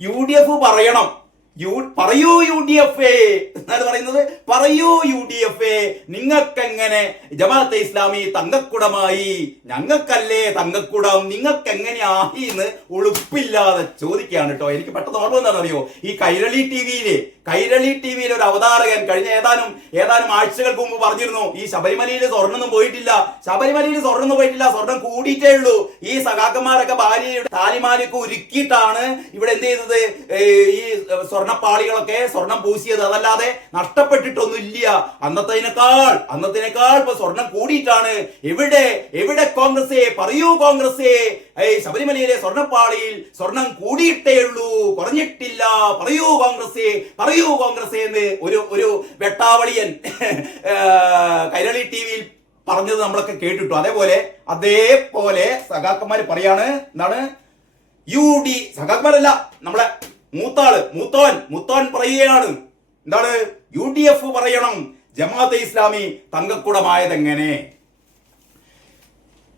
UDF പറയണം. പറയൂ UDF എന്നാണ് പറയുന്നത്. പറയൂ UDF, നിങ്ങൾക്കെങ്ങനെ ജമാഅത്തെ ഇസ്ലാമി തങ്കക്കുടമായി? ഞങ്ങൾക്കല്ലേ തങ്കക്കുടം, നിങ്ങൾക്ക് എങ്ങനെ ആയി എന്ന് ഉളുപ്പില്ലാതെ ചോദിക്കുകയാണ് കേട്ടോ. എനിക്ക് പെട്ടെന്ന് ഓർമ്മ എന്താണെന്ന് അറിയോ, ഈ കൈരളി ടിവിയിൽ ഒരു അവതാരകൻ കഴിഞ്ഞ ഏതാനും ആഴ്ചകൾക്ക് മുമ്പ് പറഞ്ഞിരുന്നു, ഈ ശബരിമലയിൽ സ്വർണ്ണൊന്നും പോയിട്ടില്ല, സ്വർണ്ണം കൂടിയിട്ടേ ഉള്ളൂ. ഈ സഖാക്കന്മാരൊക്കെ ഭാര്യയുടെ താലിമാലയൊക്കെ ഉരുക്കിയിട്ടാണ് ഇവിടെ എന്ത് ചെയ്തത്, ഈ സ്വർണ്ണപ്പാളികളൊക്കെ സ്വർണം പൂശിയത്, അതല്ലാതെ നഷ്ടപ്പെട്ടിട്ടൊന്നുമില്ല. അന്നത്തേനേക്കാൾ ഇപ്പൊ സ്വർണം കൂടിയിട്ടാണ്. എവിടെ കോൺഗ്രസേ? പറയൂ കോൺഗ്രസേ, ശബരിമലയിലെ സ്വർണ്ണപ്പാളിയിൽ സ്വർണം കൂടിയിട്ടേ ഉള്ളൂ, കുറഞ്ഞിട്ടില്ല. പറയൂ കോൺഗ്രസേ എന്ന് ഒരു വെട്ടാവളിയൻ കൈരളി ടിവിയിൽ പറഞ്ഞത് നമ്മളൊക്കെ കേട്ടിട്ടു. അതേപോലെ സഖാക്കന്മാര് പറയാണ്, എന്താണ്, സഖാക്കന്മാരല്ല, നമ്മളെ മൂത്തോൻ പറയുകയാണ്, എന്താണ്, UDF പറയണം ജമാഅത്തെ ഇസ്ലാമി തങ്കക്കുടമായതെങ്ങനെ.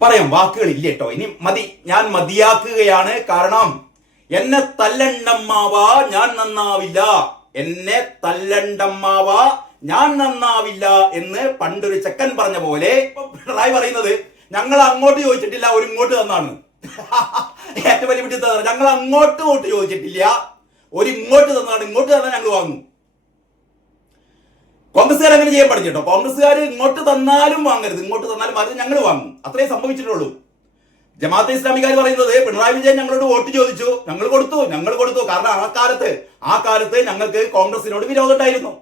പറയാം, വാക്കുകളില്ല കേട്ടോ, ഇനി മതി, ഞാൻ മതിയാക്കുകയാണ്. കാരണം എന്നെ തല്ലണ്ടമ്മാവ ഞാൻ നന്നാവില്ല എന്ന് പണ്ടൊരു ചെക്കൻ പറഞ്ഞ പോലെ പിണറായി പറയുന്നത്, ഞങ്ങൾ അങ്ങോട്ട് ചോദിച്ചിട്ടില്ല, ഒരു ഇങ്ങോട്ട് തന്നാണ്. ഏറ്റവും വലിയ വിട്ടിത്തം, ഞങ്ങൾ അങ്ങോട്ട് ചോദിച്ചിട്ടില്ല, ഒരു ഇങ്ങോട്ട് തന്നാണ്. ഇങ്ങോട്ട് തന്നാൽ ഞങ്ങൾ വാങ്ങും. കോൺഗ്രസ്സുകാർ അങ്ങനെ ചെയ്യാൻ പഠിച്ചു കേട്ടോ. കോൺഗ്രസ്സുകാർ ഇങ്ങോട്ട് തന്നാലും വാങ്ങരുത്, ഇങ്ങോട്ട് തന്നാലും ഞങ്ങൾ വാങ്ങും. അത്രേ സംഭവിച്ചിട്ടുള്ളൂ. ജമാഅത്തെ ഇസ്ലാമിക്കാർ പറയുന്നത്, പിണറായി വിജയൻ ഞങ്ങളോട് വോട്ട് ചോദിച്ചു, ഞങ്ങൾ കൊടുത്തു. കാരണം ആ കാലത്ത് ഞങ്ങൾക്ക് കോൺഗ്രസിനോട് വിരോധം ഉണ്ടായിരുന്നു.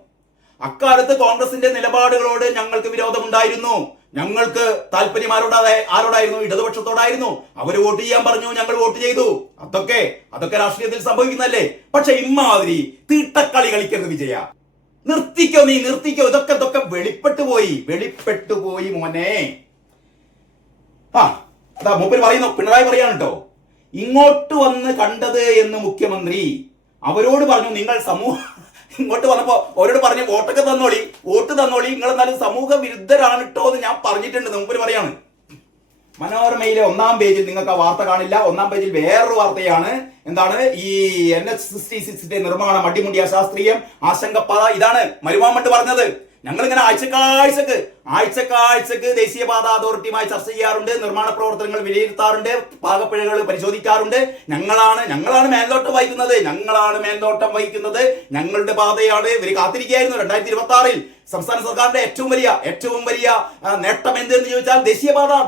അക്കാലത്ത് കോൺഗ്രസിന്റെ നിലപാടുകളോട് ഞങ്ങൾക്ക് വിരോധമുണ്ടായിരുന്നു. ഞങ്ങൾക്ക് താല്പര്യം ആരോടായിരുന്നു? ഇടതുപക്ഷത്തോടായിരുന്നു. അവര് വോട്ട് ചെയ്യാൻ പറഞ്ഞു, ഞങ്ങൾ വോട്ട് ചെയ്തു. അതൊക്കെ രാഷ്ട്രീയത്തിൽ സംഭവിക്കുന്നല്ലേ. പക്ഷെ ഇമ്മാതിരി തീട്ടക്കളി കളിക്കരുത് വിജയ. നിർത്തിക്കോ. ഇതൊക്കെ വെളിപ്പെട്ടു പോയി മോനെ. അതാ മൂപ്പര് പറയുന്നു, പിണറായി പറയാണ് കേട്ടോ, ഇങ്ങോട്ട് വന്ന് കണ്ടത് എന്ന് മുഖ്യമന്ത്രി അവരോട് പറഞ്ഞു, നിങ്ങൾ ഇങ്ങോട്ട് വന്നപ്പോ അവരോട് പറഞ്ഞു, വോട്ട് തന്നോളി, നിങ്ങൾ എന്നാലും സമൂഹ വിരുദ്ധരാണ് കേട്ടോ എന്ന് ഞാൻ പറഞ്ഞിട്ടുണ്ട്. മൂപ്പര് പറയാണ്. മനോരമയിലെ 1-ാം പേജിൽ നിങ്ങൾക്ക് ആ വാർത്ത കാണില്ല. 1-ാം പേജിൽ വേറൊരു വാർത്തയാണ്. എന്താണ്, ഈ NH-66 നിർമ്മാണം അടിമുടി അശാസ്ത്രീയം, ആശങ്കപ്പാത. ഇതാണ് മരുമാമണ്ട് പറഞ്ഞത്. ഞങ്ങളിങ്ങനെ ആഴ്ചക്കാഴ്ചക്ക് ദേശീയപാത അതോറിറ്റിയുമായി ചർച്ച ചെയ്യാറുണ്ട്, നിർമ്മാണ പ്രവർത്തനങ്ങൾ വിലയിരുത്താറുണ്ട്, പാകപ്പിഴകൾ പരിശോധിക്കാറുണ്ട്. ഞങ്ങളാണ് മേൽനോട്ടം വഹിക്കുന്നത്. ഞങ്ങളുടെ പാതയാണ്. ഇവർ കാത്തിരിക്കുകയായിരുന്നു 2026-ൽ സംസ്ഥാന സർക്കാരിന്റെ ഏറ്റവും വലിയ നേട്ടം എന്തെന്ന് ചോദിച്ചാൽ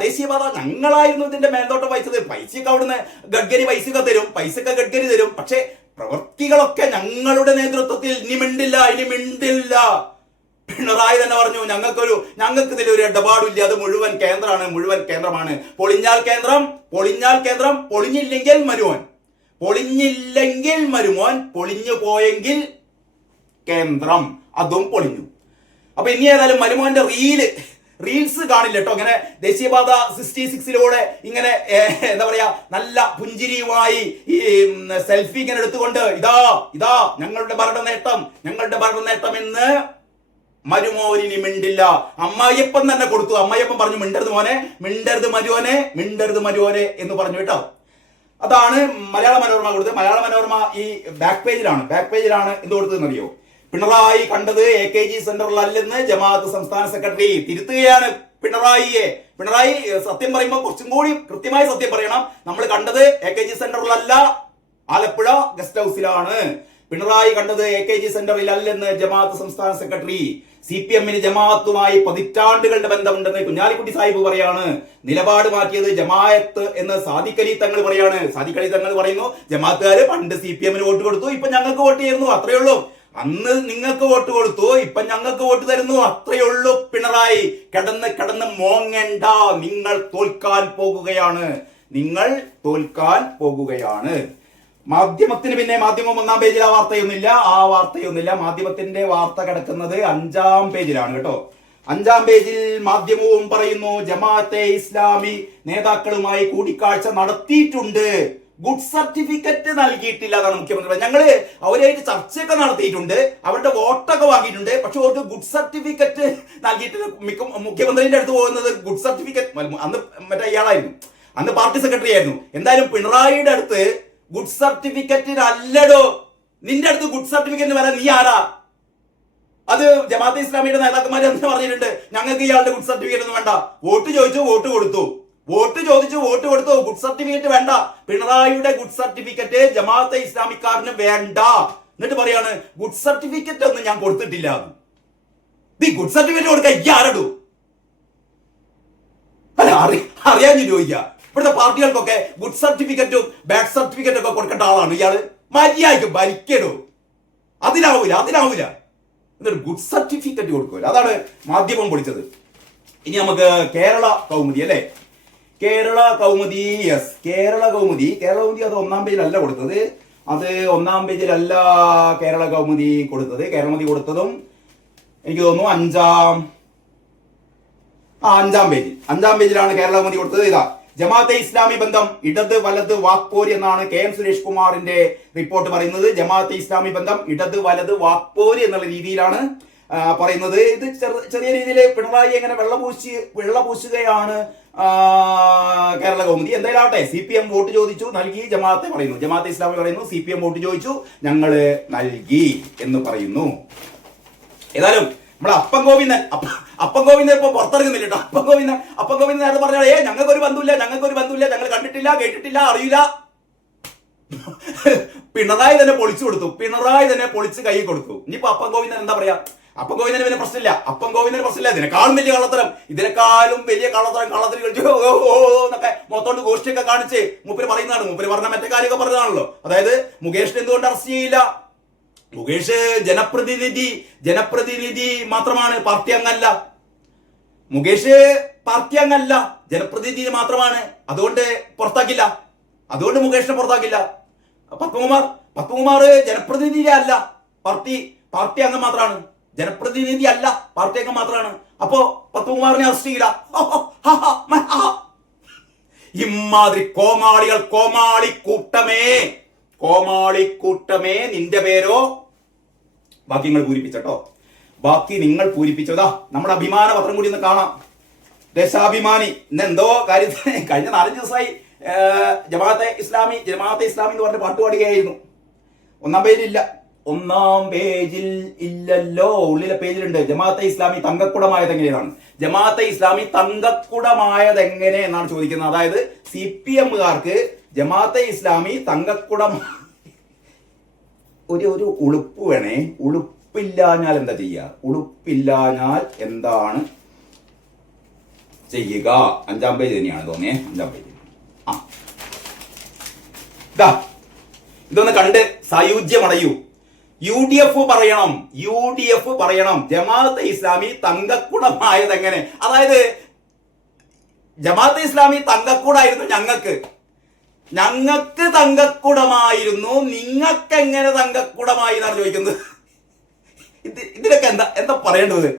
ദേശീയപാത ഞങ്ങളായിരുന്നു ഇതിന്റെ മേൽനോട്ടം വഹിച്ചത്. പൈസയൊക്കെ അവിടുന്ന് പൈസയൊക്കെ ഗഡ്കരി തരും. പക്ഷേ പ്രവൃത്തികളൊക്കെ ഞങ്ങളുടെ നേതൃത്വത്തിൽ. ഇനി മിണ്ടില്ല. പിണറായി തന്നെ പറഞ്ഞു, ഞങ്ങൾക്ക് ഇതിലൊരു ഇടപാടില്ല, അത് മുഴുവൻ കേന്ദ്രമാണ്. പൊളിഞ്ഞാൽ കേന്ദ്രം, പൊളിഞ്ഞില്ലെങ്കിൽ മരുമോൻ, പൊളിഞ്ഞു പോയെങ്കിൽ കേന്ദ്രം, അതും പൊളിഞ്ഞു. അപ്പൊ ഇനി ഏതായാലും മരുമോന്റെ റീൽസ് കാണില്ല കേട്ടോ. ഇങ്ങനെ ദേശീയപാത 66-ലൂടെ ഇങ്ങനെ എന്താ പറയാ, നല്ല പുഞ്ചിരിയുമായി ഈ സെൽഫി ഇങ്ങനെ എടുത്തുകൊണ്ട് ഇതാ ഞങ്ങളുടെ ഭരണനേട്ടം എന്ന് മരുമോനിനി മിണ്ടില്ല. അമ്മായിയപ്പൻ തന്നെ കൊടുത്തു. അമ്മായിയപ്പൻ പറഞ്ഞു, മിണ്ടരുത് മരുവനെ എന്ന് പറഞ്ഞു കേട്ടോ. അതാണ് മലയാള മനോരമ കൊടുത്തത്. മലയാള മനോരമ ഈ ബാക്ക് പേജിലാണ് എന്ത് കൊടുത്തതെന്നറിയോ? പിണറായി കണ്ടത് AKG സെന്ററിലല്ലെന്ന് ജമാഅത്ത് സംസ്ഥാന സെക്രട്ടറി തിരുത്തുകയാണ് പിണറായി സത്യം പറയുമ്പോൾ കുറച്ചും കൂടി കൃത്യമായി സത്യം പറയണം. നമ്മൾ കണ്ടത് AKG സെന്ററിലല്ല, ആലപ്പുഴ ഗസ്റ്റ് ഹൗസിലാണ്. പിണറായി കണ്ടത് AKG സെന്ററിലല്ലെന്ന് ജമാഅത്ത് സംസ്ഥാന സെക്രട്ടറി. CPM-ന് ജമാഅത്തുമായി പതിറ്റാണ്ടുകളുടെ ബന്ധമുണ്ടെന്ന് കുഞ്ഞാലിക്കുട്ടി സാഹിബ് പറയാണ്. നിലപാട് മാറ്റിയത് ജമാഅത്ത് എന്ന് സാദിഖ് അലി തങ്ങൾ പറയുന്നു, ജമാഅത്തുകാര് പണ്ട് CPM-ന് വോട്ട് കൊടുത്തു, ഇപ്പൊ ഞങ്ങൾക്ക് വോട്ട് ചെയ്യുന്നു, അത്രയേ ഉള്ളൂ. അന്ന് നിങ്ങൾക്ക് വോട്ട് കൊടുത്തു, ഇപ്പൊ ഞങ്ങൾക്ക് വോട്ട് തരുന്നു, അത്രയേ ഉള്ളൂ. പിണറായി കിടന്ന് മോങ്ങണ്ട. നിങ്ങൾ തോൽക്കാൻ പോകുകയാണ്. മാധ്യമത്തിന് പിന്നെ മാധ്യമം 1-ാം പേജിൽ ആ വാർത്തയൊന്നുമില്ല. മാധ്യമത്തിന്റെ വാർത്ത കിടക്കുന്നത് 5-ാം പേജിലാണ് കേട്ടോ. 5-ാം പേജിൽ മാധ്യമവും പറയുന്നു, ജമാഅത്തെ ഇസ്ലാമി നേതാക്കളുമായി കൂടിക്കാഴ്ച നടത്തിയിട്ടുണ്ട്, ഗുഡ് സർട്ടിഫിക്കറ്റ് നൽകിയിട്ടില്ല എന്നാണ് മുഖ്യമന്ത്രി. ഞങ്ങള് അവരായിട്ട് ചർച്ചയൊക്കെ നടത്തിയിട്ടുണ്ട്, അവരുടെ വോട്ടൊക്കെ വാങ്ങിയിട്ടുണ്ട്, പക്ഷെ അവർക്ക് ഗുഡ് സർട്ടിഫിക്കറ്റ് നൽകിയിട്ടില്ല. മുഖ്യമന്ത്രിന്റെ അടുത്ത് പോകുന്നത് ഗുഡ് സർട്ടിഫിക്കറ്റ്, അന്ന് മറ്റേ ഇയാളായിരുന്നു, അന്ന് പാർട്ടി സെക്രട്ടറി ആയിരുന്നു. എന്തായാലും പിണറായിയുടെ അടുത്ത് ഗുഡ് സർട്ടിഫിക്കറ്റിന് അല്ലടോ. നിന്റെ അടുത്ത് ഗുഡ് സർട്ടിഫിക്കറ്റിന് വരാൻ നീ ആരാ? അത് ജമാഅത്തെ ഇസ്ലാമിയുടെ നേതാക്കന്മാർ എന്ന് പറഞ്ഞിട്ടുണ്ട്, ഞങ്ങൾക്ക് ഇയാളുടെ ഗുഡ് സർട്ടിഫിക്കറ്റ് ഒന്നും വേണ്ട. വോട്ട് ചോദിച്ചു, വോട്ട് കൊടുത്തു. വോട്ട് ചോദിച്ചു, വോട്ട് കൊടുത്തു. ഗുഡ് സർട്ടിഫിക്കറ്റ് വേണ്ട. പിണറായിയുടെ ഗുഡ് സർട്ടിഫിക്കറ്റ് ജമാഅത്തെ ഇസ്ലാമിക്കാരന് വേണ്ട. എന്നിട്ട് പറയാണ് ഗുഡ് സർട്ടിഫിക്കറ്റ് ഒന്നും ഞാൻ കൊടുത്തിട്ടില്ല. ഗുഡ് സർട്ടിഫിക്കറ്റ് കൊടുക്കാൻ ഇയാരടൂ? അല്ല, അറിയാൻ ചോദിക്കുക. ഇവിടുത്തെ പാർട്ടികൾക്കൊക്കെ ഗുഡ് സർട്ടിഫിക്കറ്റും ബാഡ് സർട്ടിഫിക്കറ്റും ഒക്കെ കൊടുക്കേണ്ട ആളാണ് ഇയാള്. മര്യാദയ്ക്ക് ഭരിക്കടോ. അതിനാവൂല. എന്നിട്ട് ഗുഡ് സർട്ടിഫിക്കറ്റ് കൊടുക്കൂല. അതാണ് മാധ്യമം പൊളിച്ചത്. ഇനി നമുക്ക് കേരള കൗമുദി അല്ലേ? കേരള കൗമുദി, യെസ്, കേരള കൗമുദി അത് ഒന്നാം പേജിലല്ല കൊടുത്തത്. അത് ഒന്നാം പേജിലല്ല കേരള കൗമുദി കൊടുത്തത്. കേരളമതി കൊടുത്തതും എനിക്ക് തോന്നുന്നു അഞ്ചാം പേജിലാണ് കേരള കൗമുദി കൊടുത്തത്. ഇതാ, ജമാഅത്തെ ഇസ്ലാമി ബന്ധം ഇടത് വലത് വാക്പോര് എന്നാണ് KM സുരേഷ് കുമാറിന്റെ റിപ്പോർട്ട് പറയുന്നത്. ജമാഅത്തെ ഇസ്ലാമി ബന്ധം ഇടത് വലത് വാക്പോര് എന്നുള്ള രീതിയിലാണ് പറയുന്നത്. ഇത് ചെറിയ രീതിയിൽ പിണറായി എങ്ങനെ വെള്ളപൂശുകയാണ് കേരള കൗമുദി. എന്തായാലും ആട്ടെ, CPM വോട്ട് ചോദിച്ചു, നൽകി. ജമാഅത്തെ ഇസ്ലാമി പറയുന്നു CPM വോട്ട് ചോദിച്ചു, ഞങ്ങള് നൽകി എന്ന് പറയുന്നു. ഏതായാലും നമ്മളെ അപ്പം ഗോവിന്ദൻ ഇപ്പൊ പുറത്തിറങ്ങുന്നില്ല കേട്ടോ. അപ്പം ഗോവിന്ദൻ നേരത്തെ പറഞ്ഞാൽ ഞങ്ങൾക്കൊരു ബന്ധമില്ല, ഞങ്ങൾ കണ്ടിട്ടില്ല, കേട്ടിട്ടില്ല, അറിയില്ല. പിണറായി തന്നെ പൊളിച്ചു കൊടുത്തു. പൊളിച്ച് കൈ കൊടുത്തു. ഇനിയിപ്പോ അപ്പം ഗോവിന്ദൻ എന്താ പറയാ? അപ്പം ഗോവിന്ദന് പിന്നെ പ്രശ്നമില്ല. ഇതിനേക്കാളും വലിയ കള്ളത്തരം, കള്ളത്തിൽ കളിച്ചു എന്നൊക്കെ മൊത്തോണ്ട് ഗോഷ്ടിയൊക്കെ കാണിച്ച് മൂപ്പര് പറയുന്നതാണ്. മൂപ്പര് പറഞ്ഞ മറ്റേ കാര്യമൊക്കെ പറഞ്ഞതാണല്ലോ. അതായത് മുകേഷിനെ എന്തുകൊണ്ട് അറസ്റ്റ് ചെയ്യില്ല? മുകേഷ് ജനപ്രതിനിധി മാത്രമാണ്, പാർട്ടി അംഗമല്ല. മുകേഷ് പാർട്ടി അംഗമല്ല, ജനപ്രതിനിധി മാത്രമാണ്. അതുകൊണ്ട് മുകേഷിനെ പുറത്താക്കില്ല. പത്മകുമാർ ജനപ്രതിനിധി അല്ല, പാർട്ടി അംഗം മാത്രമാണ്. ജനപ്രതിനിധി അല്ല, പാർട്ടി അംഗം മാത്രമാണ്. അപ്പോ പത്മകുമാറിനെ അറസ്റ്റ് ചെയ്യില്ല. ഇമാതിരി കോമാളിക്കൂട്ടമേ നിന്റെ പേരോ? ബാക്കി നിങ്ങൾ പൂരിപ്പിച്ചതാ. നമ്മുടെ അഭിമാന പത്രം കൂടി ഒന്ന് കാണാം. ദേശാഭിമാനി ഇന്ന് എന്തോ കാര്യത്തിന് കഴിഞ്ഞ 4 ദിവസമായി ജമാഅത്തെ ഇസ്ലാമി എന്ന് പറഞ്ഞ പാട്ട് പാടുകയായിരുന്നു. ഒന്നാം പേജിൽ ഇല്ലല്ലോ, ഉള്ളിലെ പേജിലുണ്ട്. ജമാഅത്തെ ഇസ്ലാമി തങ്കക്കുടമായത് എങ്ങനെയാണ്? ജമാഅത്തെ ഇസ്ലാമി തങ്കക്കുടമായത് എങ്ങനെ എന്നാണ് ചോദിക്കുന്നത്. അതായത് CPMകാർക്ക് ജമാഅത്തെ ഇസ്ലാമി തങ്കക്കുടം. ഒരു ഉളുപ്പ് വേണേ. ഉളുപ്പില്ലാഞ്ഞാൽ എന്താ ചെയ്യുക? ഉളുപ്പില്ലാഞ്ഞാൽ എന്താണ് ചെയ്യുക? 5-ാം പേജ് തന്നെയാണ് തോന്നിയേ. 5-ാം പേജ്. ഇതൊന്ന് കണ്ട് സായുജ്യമടയൂ. UDF പറയണം ജമാഅത്തെ ഇസ്ലാമി തങ്കക്കുടമായത് എങ്ങനെ. അതായത് ജമാഅത്തെ ഇസ്ലാമി തങ്കക്കുടായിരുന്നു ഞങ്ങൾക്ക് തങ്കക്കുടമായിരുന്നു, നിങ്ങൾക്ക് എങ്ങനെ തങ്കക്കുടമായി എന്നാണ് ചോദിക്കുന്നത്. ഇതിലൊക്കെ എന്താ പറയേണ്ടത്?